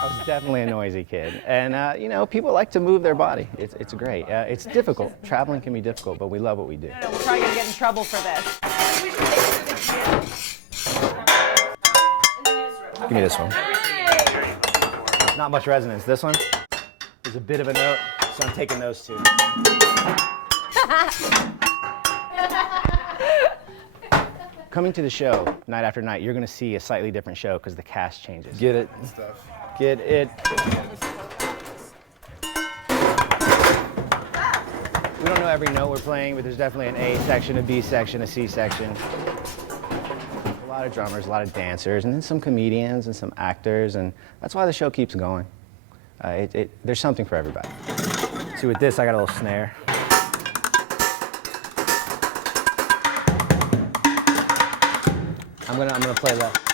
I was definitely a noisy kid. And, you know, people like to move their body. It's great. It's difficult. Traveling can be difficult, but we love what we do. No, we're probably going to get in trouble for this. Give me this one. Not much resonance. This one is a bit of a note, so I'm taking those two. Coming to the show night after night, you're going to see a slightly different show because the cast changes. Get it? Get it. We don't know every note we're playing, but there's definitely an A section, a B section, a C section. A lot of drummers, a lot of dancers, and then some comedians and some actors, and that's why the show keeps going. There's something for everybody. See, with this, I got a little snare. I'm gonna play left.